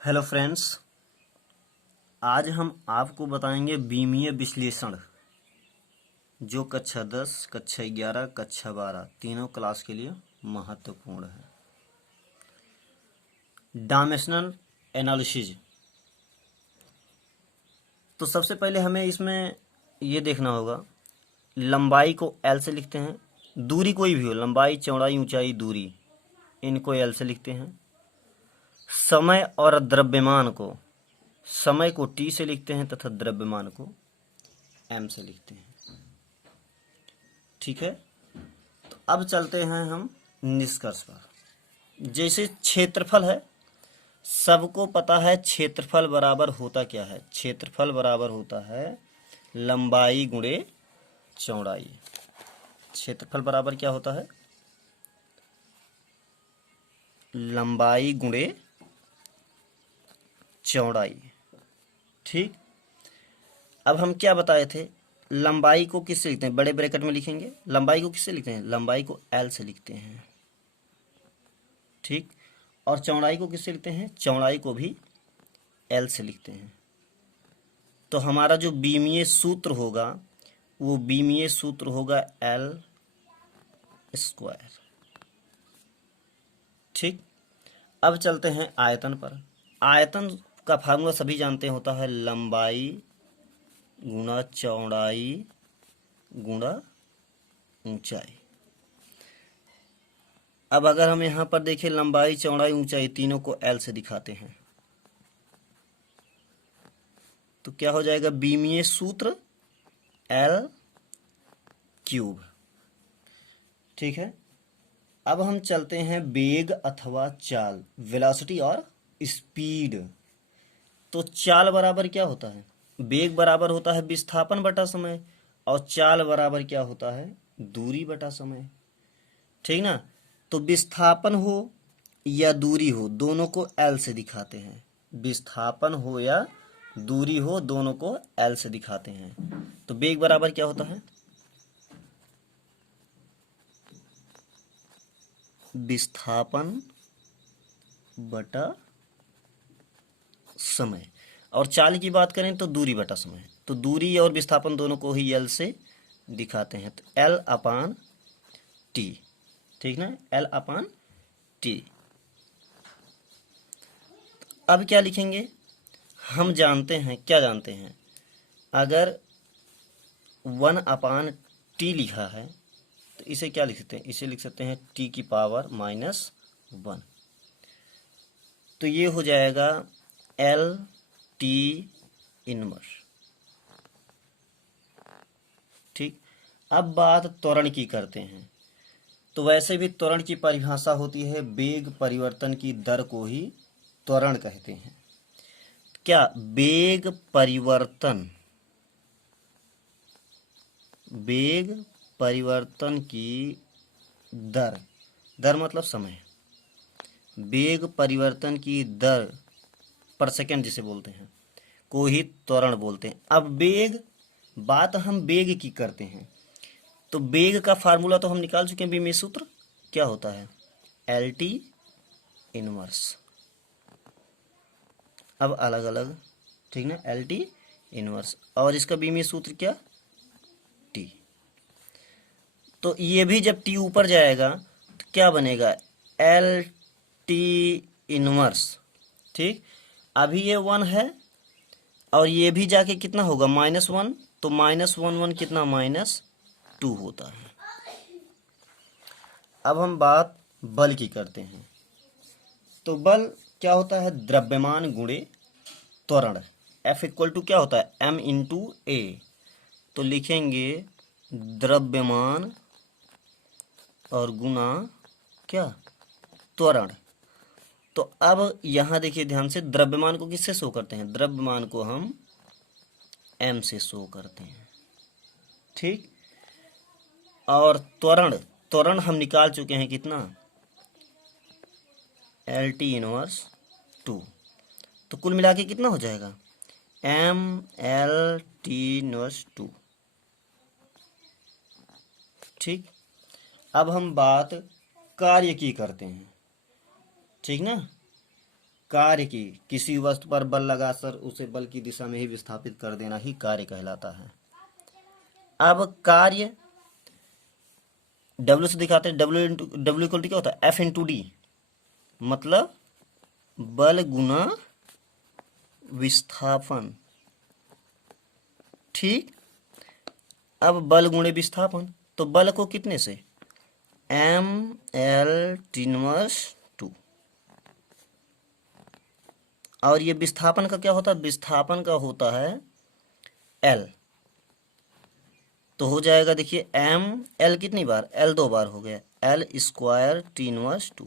Hello friends. आज हम आपको बताएंगे बीमीय विश्लेषण, जो कक्षा 10, कक्षा 11, कक्षा 12 तीनों क्लास के लिए महत्वपूर्ण है। Dimensional analysis. तो सबसे पहले हमें इसमें ये देखना होगा, लंबाई को एल से लिखते हैं। दूरी कोई भी हो, लंबाई, चौड़ाई, ऊंचाई, दूरी, इनको एल से लिखते हैं। समय और द्रव्यमान को, समय को टी से लिखते हैं तथा द्रव्यमान को एम से लिखते हैं। ठीक है, तो अब चलते हैं हम निष्कर्ष पर। जैसे क्षेत्रफल है, सबको पता है क्षेत्रफल बराबर होता क्या है। क्षेत्रफल बराबर होता है लंबाई गुणे चौड़ाई। क्षेत्रफल बराबर क्या होता है? लंबाई गुणे चौड़ाई। ठीक, अब हम क्या बताए थे? लंबाई को किससे लिखते हैं? बड़े ब्रैकेट में लिखेंगे। लंबाई को किससे लिखते हैं? लंबाई को एल से लिखते हैं। ठीक, और चौड़ाई को किससे लिखते हैं? चौड़ाई को भी एल से लिखते हैं। तो हमारा जो बीमीय सूत्र होगा, वो बीमीय सूत्र होगा एल स्क्वायर। ठीक, अब चलते हैं आयतन पर। आयतन का फार्मूला सभी जानते हैं, होता है लंबाई गुणा चौड़ाई गुणा ऊंचाई। अब अगर हम यहाँ पर देखें, लंबाई, चौड़ाई, ऊंचाई तीनों को एल से दिखाते हैं, तो क्या हो जाएगा? बीमीय सूत्र एल क्यूब। ठीक है, अब हम चलते हैं वेग अथवा चाल, वेलोसिटी और स्पीड। तो चाल बराबर क्या होता है? वेग बराबर होता है विस्थापन बटा समय, और चाल बराबर क्या होता है? दूरी बटा समय। ठीक ना? तो विस्थापन हो या दूरी हो, दोनों को एल से दिखाते हैं। विस्थापन हो या दूरी हो, दोनों को एल से दिखाते हैं। तो वेग बराबर क्या होता है? विस्थापन बटा समय। और चाल की बात करें तो दूरी बटा समय। तो दूरी और विस्थापन दोनों को ही एल से दिखाते हैं। तो एल अपान टी। ठीक ना? एल अपान टी। अब क्या लिखेंगे? हम जानते हैं, क्या जानते हैं? अगर 1/टी लिखा है तो इसे क्या लिख सकते हैं? इसे लिख सकते हैं टी की पावर -1। तो ये हो जाएगा एल टी इनवर्स। ठीक, अब बात त्वरण की करते हैं। तो वैसे भी त्वरण की परिभाषा होती है, वेग परिवर्तन की दर को ही त्वरण कहते हैं। क्या वेग परिवर्तन, वेग परिवर्तन की दर, दर मतलब समय, वेग परिवर्तन की दर पर सेकंड जिसे बोलते हैं, को ही त्वरण बोलते हैं। अब वेग, बात हम वेग की करते हैं, तो वेग का फार्मूला तो हम निकाल चुके हैं। बीमीय सूत्र क्या होता है? L T inverse. अब अलग अलग, ठीक ना? एल टी इनवर्स, और इसका बीमीय सूत्र क्या? टी। तो ये भी जब टी ऊपर जाएगा तो क्या बनेगा? L T inverse. ठीक, अभी ये 1 है, और ये भी जाके कितना होगा? -1। तो -1 कितना? -2 होता है। अब हम बात बल की करते हैं। तो बल क्या होता है? द्रव्यमान गुणे त्वरण। F इक्वल टू क्या होता है? m/a। तो लिखेंगे द्रव्यमान और गुना क्या? त्वरण। तो अब यहां देखिए ध्यान से, द्रव्यमान को किससे शो करते हैं? द्रव्यमान को हम m से शो करते हैं। ठीक, और त्वरण, त्वरण हम निकाल चुके हैं कितना? L T inverse 2। तो कुल मिला के कितना हो जाएगा? m/L/T inverse 2। ठीक, अब हम बात कार्य की करते हैं। ठीक ना? कार्य की, किसी वस्तु पर बल लगाकर उसे बल की दिशा में ही विस्थापित कर देना ही कार्य कहलाता है। अब कार्य W से दिखाते हैं, W इक्वल टू क्या होता है, F/D, मतलब बल गुना विस्थापन। ठीक, अब बल गुणे विस्थापन, तो बल को कितने से, mL/2, और ये विस्थापन का क्या होता है, विस्थापन का होता है L। तो हो जाएगा, देखिए L कितनी बार, L 2 बार हो गया, L²T−2।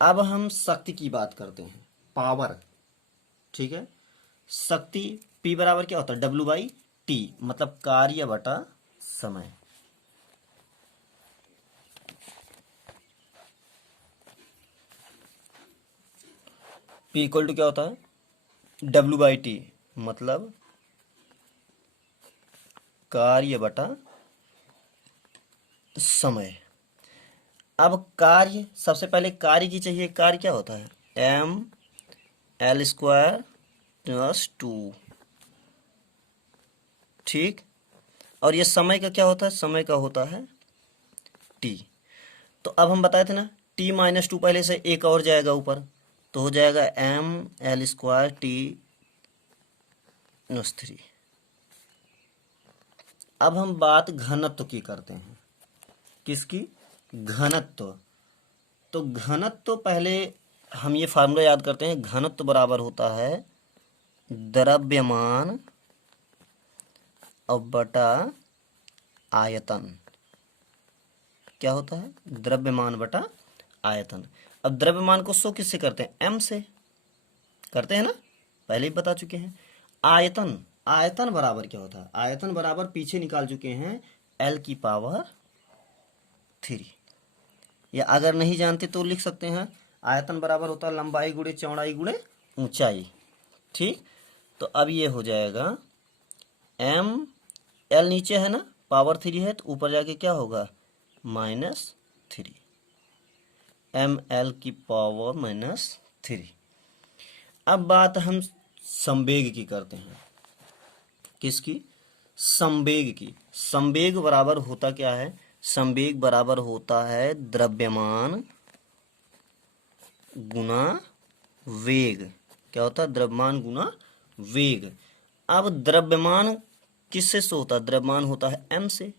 अब हम शक्ति की बात करते हैं, पावर। ठीक है, शक्ति P बराबर क्या होता है, W/T, मतलब कार्य बटा समय। P इक्वल टू क्या होता है, W/T, मतलब कार्य बटा समय। अब कार्य, सबसे पहले कार्य की चाहिए, कार्य क्या होता है, mL²+2। ठीक, और ये समय का क्या होता है, समय का होता है T। तो अब हम बताए थे ना, T-2 पहले से एक और जाएगा ऊपर, तो हो जाएगा mL²T−3। अब हम बात घनत्व की करते हैं, किसकी, घनत्व। तो घनत्व, पहले हम ये फार्मूला याद करते हैं, घनत्व बराबर होता है द्रव्यमान और बटा आयतन। क्या होता है, द्रव्यमान बटा आयतन। अब द्रव्यमान को शो किससे करते हैं, m से करते हैं ना, पहले ही बता चुके हैं। आयतन, आयतन बराबर क्या होता है, आयतन बराबर पीछे निकाल चुके हैं L⁻3। या अगर नहीं जानते तो लिख सकते हैं, आयतन बराबर होता है लंबाई गुणे चौड़ाई गुणे ऊंचाई। ठीक, तो अब ये हो जाएगा L नीचे है ना, पावर 3 है, तो ऊपर जाके क्या होगा, -3, mL⁻⁻3। अब बात हम संवेग की करते हैं, किसकी, संवेग की। संवेग बराबर होता क्या है, संवेग बराबर होता है द्रव्यमान गुना वेग। क्या होता है, द्रव्यमान गुना वेग। अब द्रव्यमान किससे से होता है, द्रव्यमान होता है m से,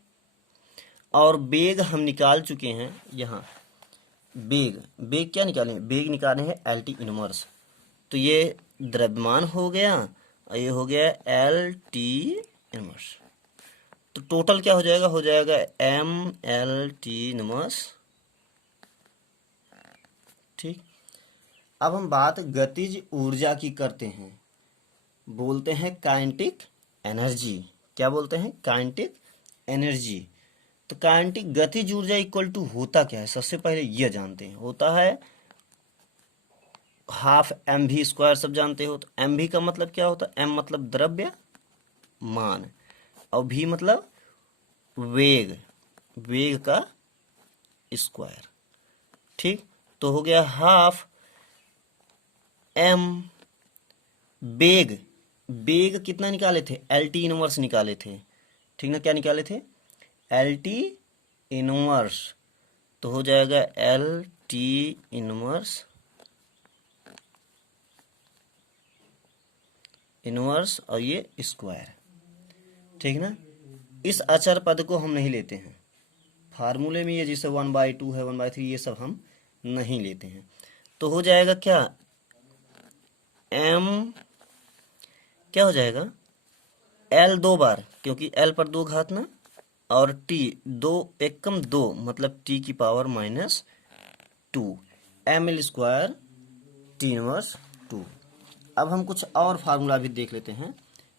और वेग हम निकाल चुके हैं यहाँ, वेग, वेग क्या निकाले, वेग निकाले हैं L⁻⁻। तो ये द्रव्यमान हो गया और ये हो गया L⁻⁻। तो टोटल क्या हो जाएगा mL⁻⁻। ठीक, अब हम बात गतिज ऊर्जा की करते हैं, बोलते हैं काइनेटिक एनर्जी। क्या बोलते हैं, काइनेटिक एनर्जी। तो काइनेटिक गतिज ऊर्जा इक्वल टू होता क्या है, सबसे पहले यह जानते हैं, होता है हाफ mv²। सब जानते हो, तो mv का मतलब क्या होता है, m मतलब द्रव्य मान और v मतलब वेग, वेग का स्क्वायर। ठीक, तो हो गया हाफ m, वेग, वेग कितना निकाले थे, L⁻⁻ निकाले थे। ठीक ना, क्या निकाले थे, L⁻⁻। तो हो जाएगा L⁻⁻ इनवर्स और ये स्क्वायर। ठीक ना, इस अचर पद को हम नहीं लेते हैं फार्मूले में, ये जैसे 1/2 है, 1/3, ये सब हम नहीं लेते हैं। तो हो जाएगा क्या, m क्या हो जाएगा, L 2 बार, क्योंकि L पर 2 घात ना, और T 2 एकम 2, मतलब T⁻², mL²T⁻²। अब हम कुछ और फार्मूला भी देख लेते हैं,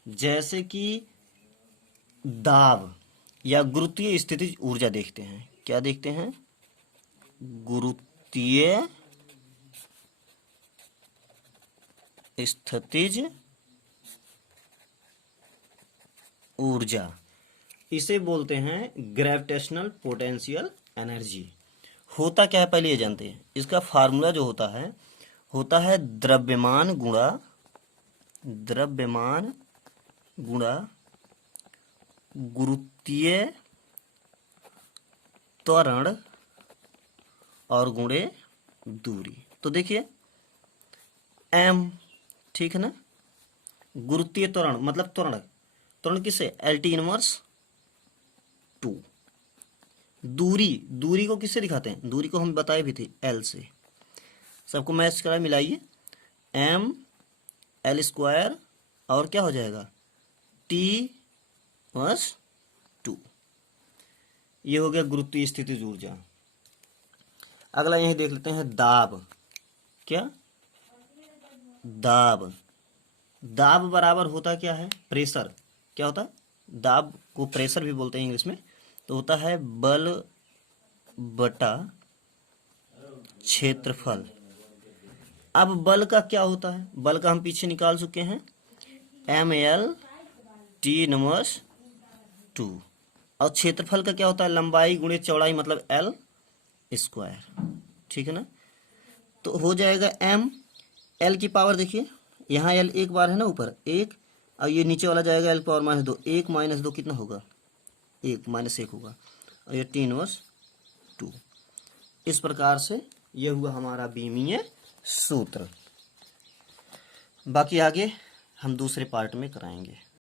जैसे कि दाब या गुरुत्वीय स्थितिज ऊर्जा देखते हैं। क्या देखते हैं, गुरुत्वीय स्थितिज ऊर्जा, इसे बोलते हैं ग्रेविटेशनल पोटेंशियल एनर्जी। होता क्या है पहले ये जानते हैं। इसका फार्मूला जो होता है द्रव्यमान गुणा गुरुत्वीय त्वरण और गुणे दूरी। तो देखिए m, ठीक है ना, गुरुत्वीय त्वरण मतलब त्वरण किससे, LT इनवर्स 2। दूरी को किससे दिखाते हैं, दूरी को हम बताए भी थे L से। सबको मैच करा मिलाइए, m L स्क्वायर और क्या हो जाएगा T इनवर्स 2। ये हो गया गुरुत्वीय स्थितिज ऊर्जा। अगला यही देख लेते हैं दाब। क्या, दाब बराबर होता क्या है, प्रेशर। क्या होता है, दाब को प्रेशर भी बोलते हैं इंग्लिश में। तो होता है बल बटा क्षेत्रफल। अब बल का क्या होता है, बल का हम पीछे निकाल चुके हैं, ML/T इनवर्स 2। और क्षेत्रफल का क्या होता है, लंबाई गुणे चौड़ाई मतलब L स्क्वायर। ठीक है ना, तो हो जाएगा m, L की पावर देखिए, यहाँ L एक बार है ना ऊपर एक, और ये नीचे वाला जाएगा L पावर -2, 1 - 2 कितना होगा, 1 -1 होगा, और ये T इनवर्स 2। इस प्रकार से यह हुआ हमारा बीमीय सूत्र। बाकी आगे हम दूसरे पार्ट में कराएंगे।